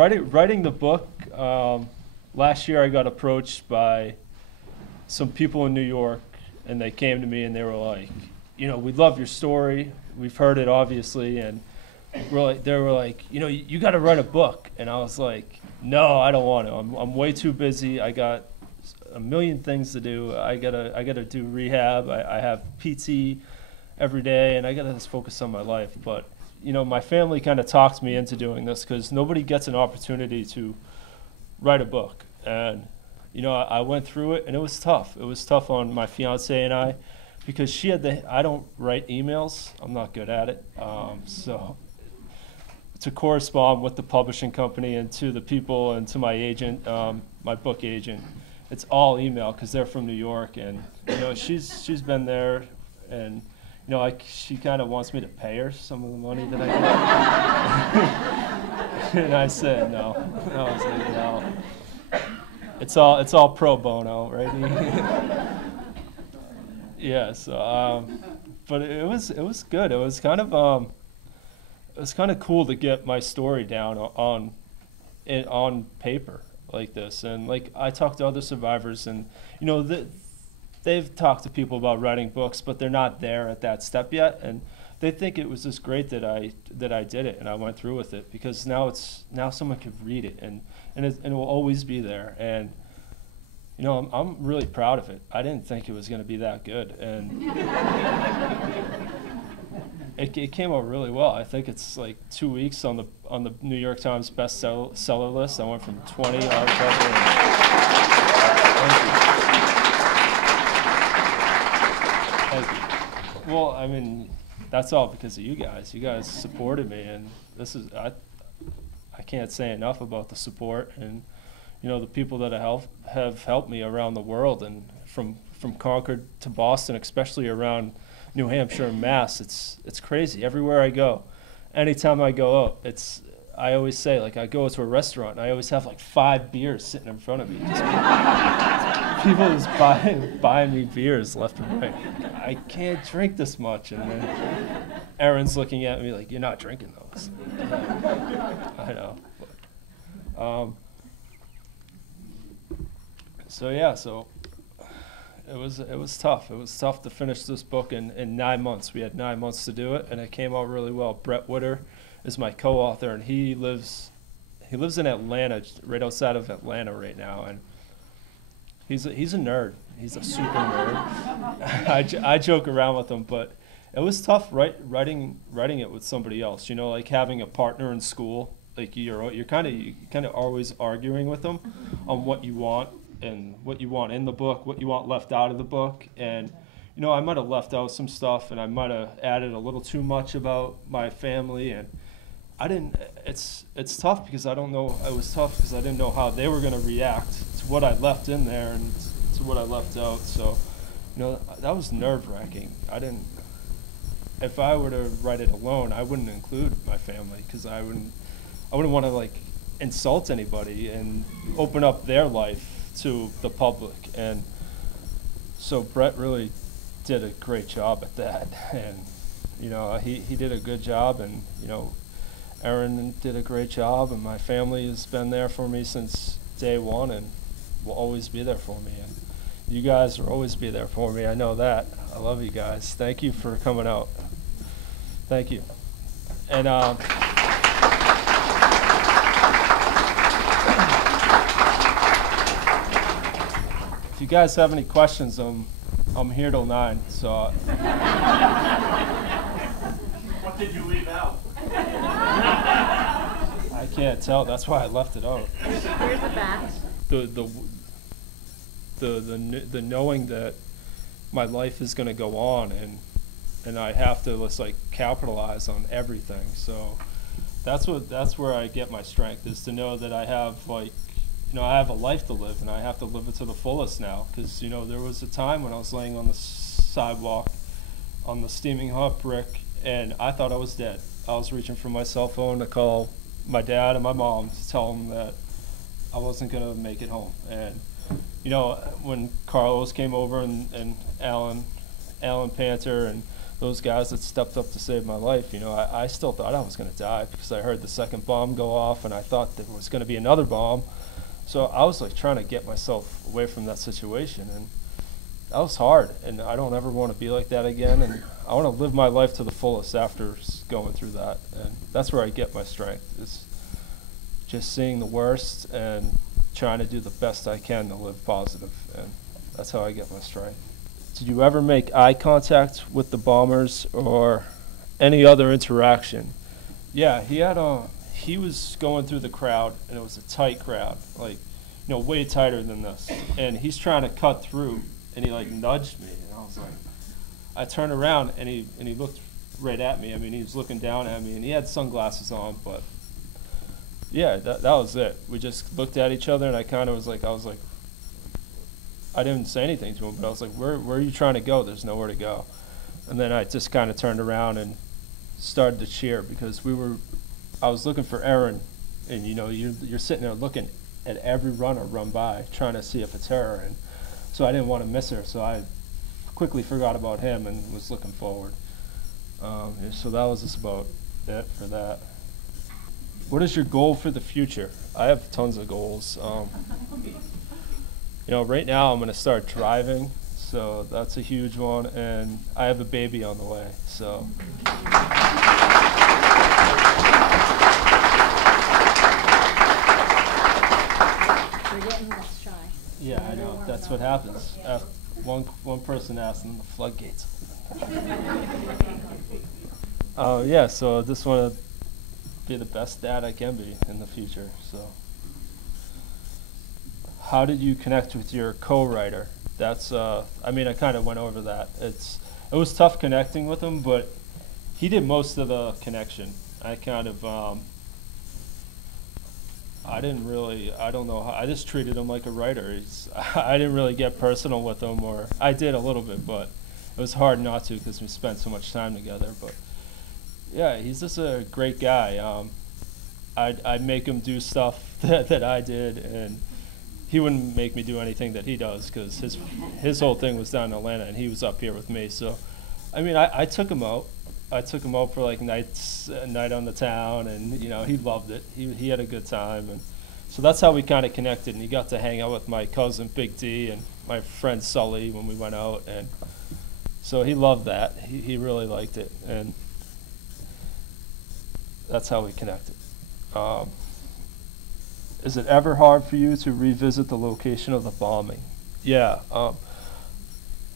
writing the book, last year I got approached by some people in New York, and they came to me and they were like, you know, we love your story. We've heard it, obviously, and they were like, you know, you got to write a book. And I was like, no, I don't want to. I'm way too busy. I got a million things to do. I gotta do rehab. I have PT every day, and I gotta just focus on my life. But you know, my family kind of talked me into doing this because nobody gets an opportunity to write a book. And you know, I went through it, and it was tough. It was tough on my fiance and I, because she had I don't write emails. I'm not good at it. So to correspond with the publishing company and to the people and to my agent, my book agent, it's all email because they're from New York, and you know, she's been there, and you know, like, she kind of wants me to pay her some of the money that I get. And I said no. I was like, no. It's all pro bono, right? Yeah. So, but it was good. It was kind of cool to get my story down on paper like this. And like, I talked to other survivors, and you know, they've talked to people about writing books, but they're not there at that step yet, and they think it was just great that I did it and I went through with it, because now someone could read it, and it will always be there. And you know, I'm really proud of it. I didn't think it was going to be that good, and it came out really well. I think it's like 2 weeks on the New York Times bestseller list. I went from 20 hardcover. Thank you. Well, I mean, that's all because of you guys. You guys supported me, and this is I can't say enough about the support, and you know, the people that have helped me around the world, and from Concord to Boston, especially around New Hampshire and Mass. It's crazy. Everywhere I go, anytime I go out, I always say, like, I go to a restaurant and I always have like 5 beers sitting in front of me. Just people just buying me beers left and right. I can't drink this much, and then Aaron's looking at me like, you're not drinking those. I know. But, so yeah, it was tough. It was tough to finish this book in 9 months. We had 9 months to do it, and it came out really well. Brett Witter is my co-author, and he lives in Atlanta, right outside of Atlanta right now, and he's a nerd. He's a super nerd. I joke around with him, but it was tough writing it with somebody else. You know, like having a partner in school. Like you're kind of always arguing with them on what you want, and what you want in the book, what you want left out of the book. And you know, I might have left out some stuff, and I might have added a little too much about my family, and I didn't. It's tough because I don't know. It was tough because I didn't know how they were going to react to what I left in there and to what I left out. So, you know, that was nerve-wracking. If I were to write it alone, I wouldn't include my family, because I wouldn't want to like insult anybody and open up their life to the public. And so Brett really did a great job at that, and you know, he did a good job, and you know, Aaron did a great job, and my family has been there for me since day one and will always be there for me, and you guys will always be there for me. I know that. I love you guys. Thank you for coming out. Thank you. And if you guys have any questions, I'm here till 9. So. What did you leave out? I can't tell. That's why I left it out. Where's the back? The knowing that my life is going to go on, and I have to just like capitalize on everything. So that's where I get my strength, is to know that I have like. You know, I have a life to live, and I have to live it to the fullest now. Because, you know, there was a time when I was laying on the sidewalk on the steaming hot brick, and I thought I was dead. I was reaching for my cell phone to call my dad and my mom to tell them that I wasn't going to make it home. And, you know, when Carlos came over and Alan Panther and those guys that stepped up to save my life, you know, I still thought I was going to die because I heard the second bomb go off and I thought there was going to be another bomb. So I was like trying to get myself away from that situation, and that was hard, and I don't ever want to be like that again, and I want to live my life to the fullest after going through that, and that's where I get my strength, is just seeing the worst and trying to do the best I can to live positive, and that's how I get my strength. Did you ever make eye contact with the bombers or any other interaction? Yeah, he was going through the crowd, and it was a tight crowd, like, you know, way tighter than this, and he's trying to cut through, and he like nudged me, and I was like, I turned around, and he looked right at me. I mean, he was looking down at me, and he had sunglasses on, but yeah, that was it. We just looked at each other, and I was like, I didn't say anything to him, but I was like, where are you trying to go? There's nowhere to go. And then I just kind of turned around and started to cheer because I was looking for Erin, and you know, you're sitting there looking at every runner run by, trying to see if it's her, and so I didn't want to miss her, so I quickly forgot about him and was looking forward. So that was just about it for that. What is your goal for the future? I have tons of goals. You know, right now I'm going to start driving, so that's a huge one, and I have a baby on the way, so. You're getting less shy. Yeah, I know. That's what happens. One person asks, and then the floodgates open. Yeah, so I just want to be the best dad I can be in the future. So, how did you connect with your co-writer? That's I mean, I kind of went over that. It was tough connecting with him, but he did most of the connection. I kind of I don't know how, I just treated him like a writer. I didn't really get personal with him, or I did a little bit, but it was hard not to because we spent so much time together. But yeah, he's just a great guy. I'd make him do stuff that I did, and he wouldn't make me do anything that he does because his whole thing was down in Atlanta, and he was up here with me. So, I mean, I took him out. I took him out for like night on the town, and you know, he loved it. He had a good time, and so that's how we kind of connected. And he got to hang out with my cousin Big D and my friend Sully when we went out, and so he loved that. He really liked it, and that's how we connected. Is it ever hard for you to revisit the location of the bombing? Yeah,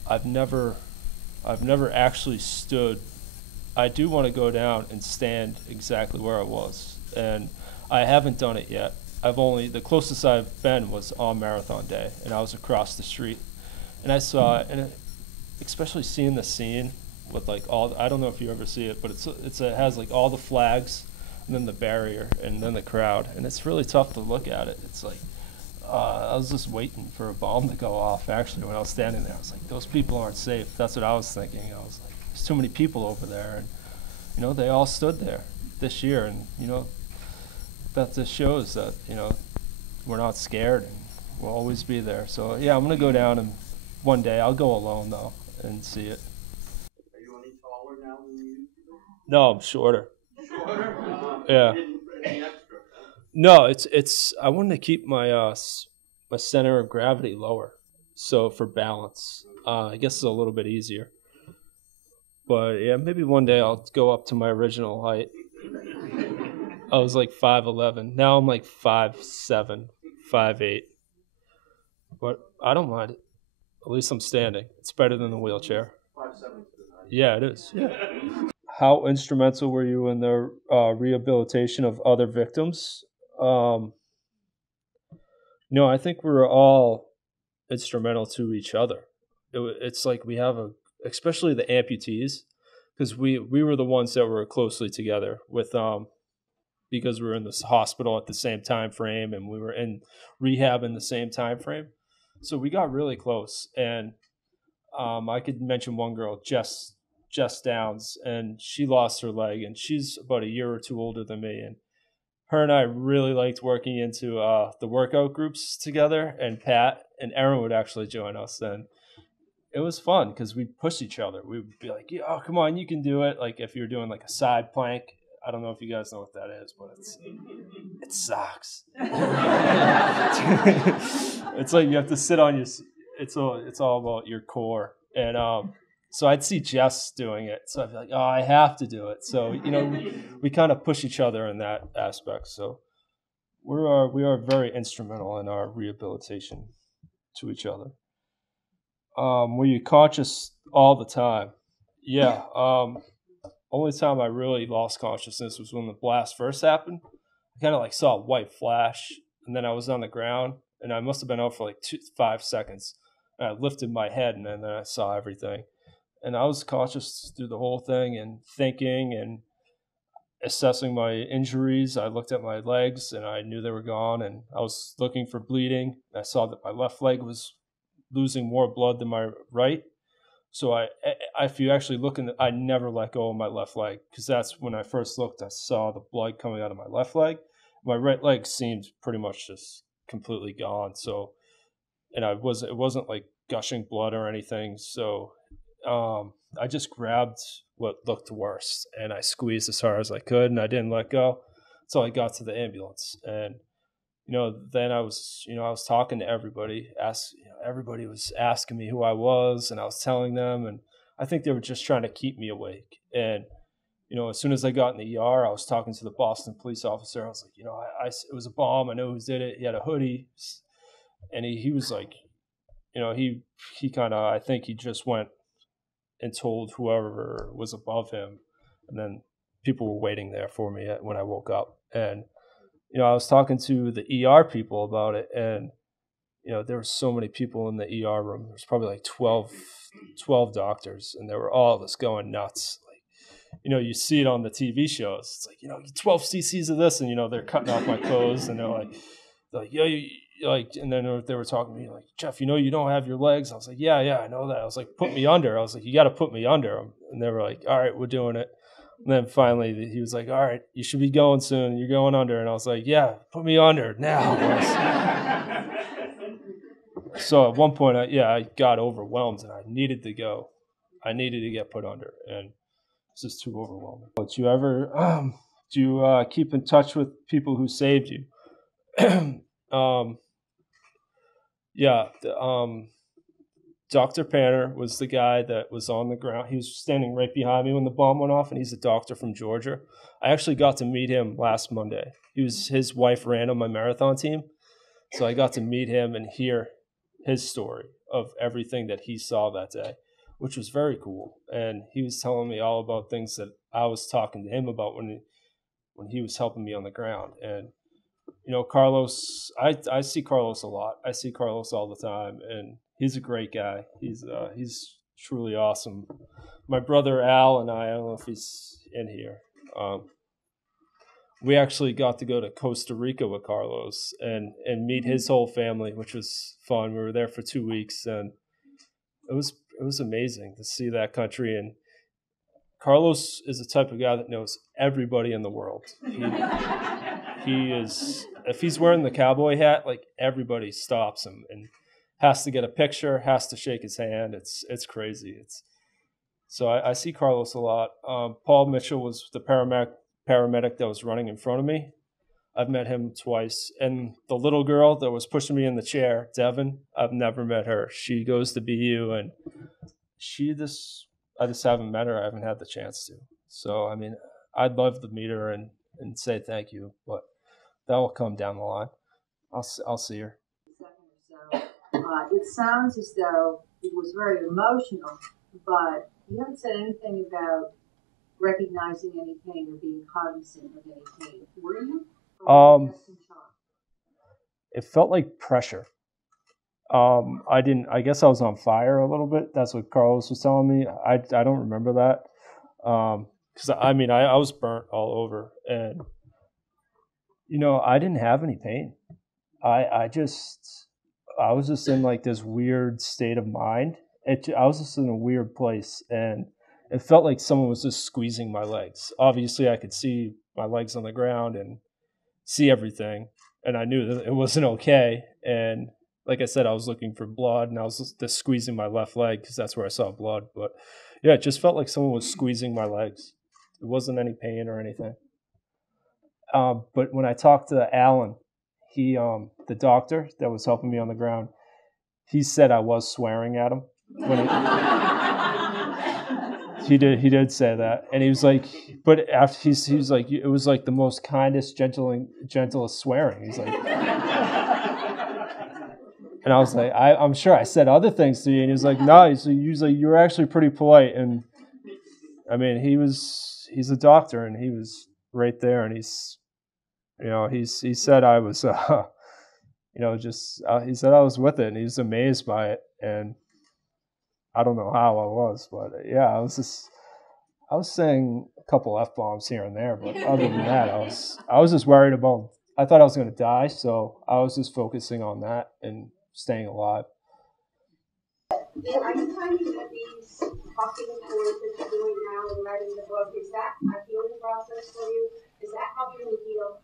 I've never actually stood. I do want to go down and stand exactly where I was, and I haven't done it yet. The closest I've been was on marathon day, and I was across the street, and I saw it, and especially seeing the scene with like I don't know if you ever see it, but it has like all the flags, and then the barrier, and then the crowd, and it's really tough to look at it. It's like I was just waiting for a bomb to go off. Actually, when I was standing there, I was like, those people aren't safe. That's what I was thinking. I was like, there's too many people over there, and you know, they all stood there this year, and you know, that just shows that, you know, we're not scared, and we'll always be there. So yeah, I'm gonna go down, and one day I'll go alone though and see it. Are you any taller now than you used to be? No, I'm shorter. Shorter? Yeah. Any extra? No, it's I wanted to keep my my center of gravity lower, so for balance, I guess it's a little bit easier. But yeah, maybe one day I'll go up to my original height. I was like 5'11". Now I'm like 5'7", 5'8". But I don't mind it. At least I'm standing. It's better than the wheelchair. 5'7". Yeah, it is. Yeah. How instrumental were you in the rehabilitation of other victims? No, I think we were all instrumental to each other. It's like we have especially the amputees, because we were the ones that were closely together with because we were in this hospital at the same time frame, and we were in rehab in the same time frame, so we got really close. And I could mention one girl, Jess Downs, and she lost her leg, and she's about a year or two older than me, and her and I really liked working into the workout groups together, and Pat and Erin would actually join us, and it was fun because we'd push each other. We would be like, yeah, oh, come on, you can do it. Like if you're doing like a side plank, I don't know if you guys know what that is, but it sucks. It's like you have to sit on your. It's all about your core, and so I'd see Jess doing it, so I'd be like, oh, I have to do it. So we kind of push each other in that aspect. So we are very instrumental in our rehabilitation to each other. Were you conscious all the time? Yeah. Only time I really lost consciousness was when the blast first happened. I kind of like saw a white flash, and then I was on the ground, and I must have been out for like 5 seconds. And I lifted my head, and then I saw everything. And I was conscious through the whole thing and thinking and assessing my injuries. I looked at my legs, and I knew they were gone, and I was looking for bleeding. I saw that my left leg was losing more blood than my right. So if you actually look I never let go of my left leg, because that's when I first looked, I saw the blood coming out of my left leg. My right leg seemed pretty much just completely gone. So, and it wasn't like gushing blood or anything. So, I just grabbed what looked worse and I squeezed as hard as I could, and I didn't let go until I got to the ambulance. And then I was talking to everybody. Everybody was asking me who I was, and I was telling them, and I think they were just trying to keep me awake. And as soon as I got in the ER, I was talking to the Boston police officer. I was like, it was a bomb. I know who did it. He had a hoodie, and he was like, he kind of, I think he just went and told whoever was above him, and then people were waiting there for me when I woke up. And I was talking to the ER people about it, and there were so many people in the ER room. There's probably like 12 doctors, and they were all just going nuts. Like, you see it on the TV shows. It's like, 12 cc's of this, and they're cutting off my clothes, and they're like, yeah, and then they were talking to me like, Jeff, you don't have your legs. I was like, yeah, I know that. I was like, put me under. I was like, you got to put me under. And they were like, all right, we're doing it. And then finally he was like, all right, you should be going soon. You're going under. And I was like, yeah, put me under now. So at one point, I got overwhelmed and I needed to go. I needed to get put under, and it's just too overwhelming. But you ever, do you keep in touch with people who saved you? Yeah, Dr. Panner was the guy that was on the ground. He was standing right behind me when the bomb went off, and he's a doctor from Georgia. I actually got to meet him last Monday. His wife ran on my marathon team, so I got to meet him and hear his story of everything that he saw that day, which was very cool. And he was telling me all about things that I was talking to him about when he was helping me on the ground. And Carlos, I see Carlos a lot. I see Carlos all the time, and he's a great guy. He's truly awesome. My brother Al and I don't know if he's in here. We actually got to go to Costa Rica with Carlos and meet his whole family, which was fun. We were there for 2 weeks, and it was amazing to see that country. And Carlos is the type of guy that knows everybody in the world. He is, if he's wearing the cowboy hat, like everybody stops him and has to get a picture, has to shake his hand. It's crazy. So I see Carlos a lot. Paul Mitchell was the paramedic that was running in front of me. I've met him twice. And the little girl that was pushing me in the chair, Devin, I've never met her. She goes to BU, and I just haven't met her. I haven't had the chance to. So, I mean, I'd love to meet her and say thank you, but that will come down the line. I'll see her. It sounds as though it was very emotional, but you haven't said anything about recognizing any pain or being cognizant of any pain. Were you? Or were you just in shock? It felt like pressure. I guess I was on fire a little bit. That's what Carlos was telling me. I don't remember that. Because I was burnt all over, and I didn't have any pain. I was just in like this weird state of mind. I was just in a weird place, and it felt like someone was just squeezing my legs. Obviously, I could see my legs on the ground and see everything, and I knew that it wasn't okay. And like I said, I was looking for blood, and I was just squeezing my left leg because that's where I saw blood. But yeah, it just felt like someone was squeezing my legs. It wasn't any pain or anything. But when I talked to Alan, he, the doctor that was helping me on the ground, he said I was swearing at him. When he did say that, and he was like, but after he was like, it was like the most kindest, gentlest swearing. He's like, and I was like, I'm sure I said other things to you, and he was like, no, he's like, you were actually pretty polite, and I mean, he's a doctor, and he was right there, and he said I was, he said I was with it, and he was amazed by it, and I don't know how I was, but yeah, I was saying a couple F-bombs here and there, but other than that, I was just worried about, I thought I was going to die, so I was just focusing on that and staying alive. Are you finding that these talking tours that you're doing now and writing the book, is that a healing process for you? Is that helping you heal?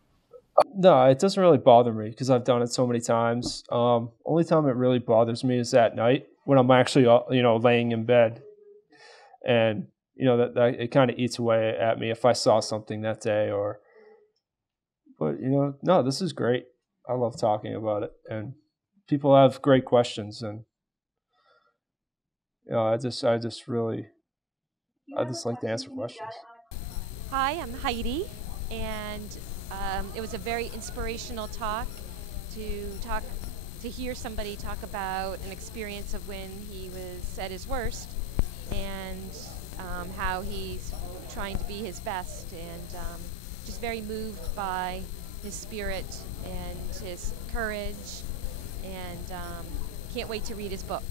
No, it doesn't really bother me because I've done it so many times. Only time it really bothers me is at night when I'm actually, laying in bed, and that it kind of eats away at me if I saw something that day But no, this is great. I love talking about it, and people have great questions, and I just like to answer questions. Hi, I'm Heidi, and it was a very inspirational talk to hear somebody talk about an experience of when he was at his worst, and how he's trying to be his best, and just very moved by his spirit and his courage, and can't wait to read his book.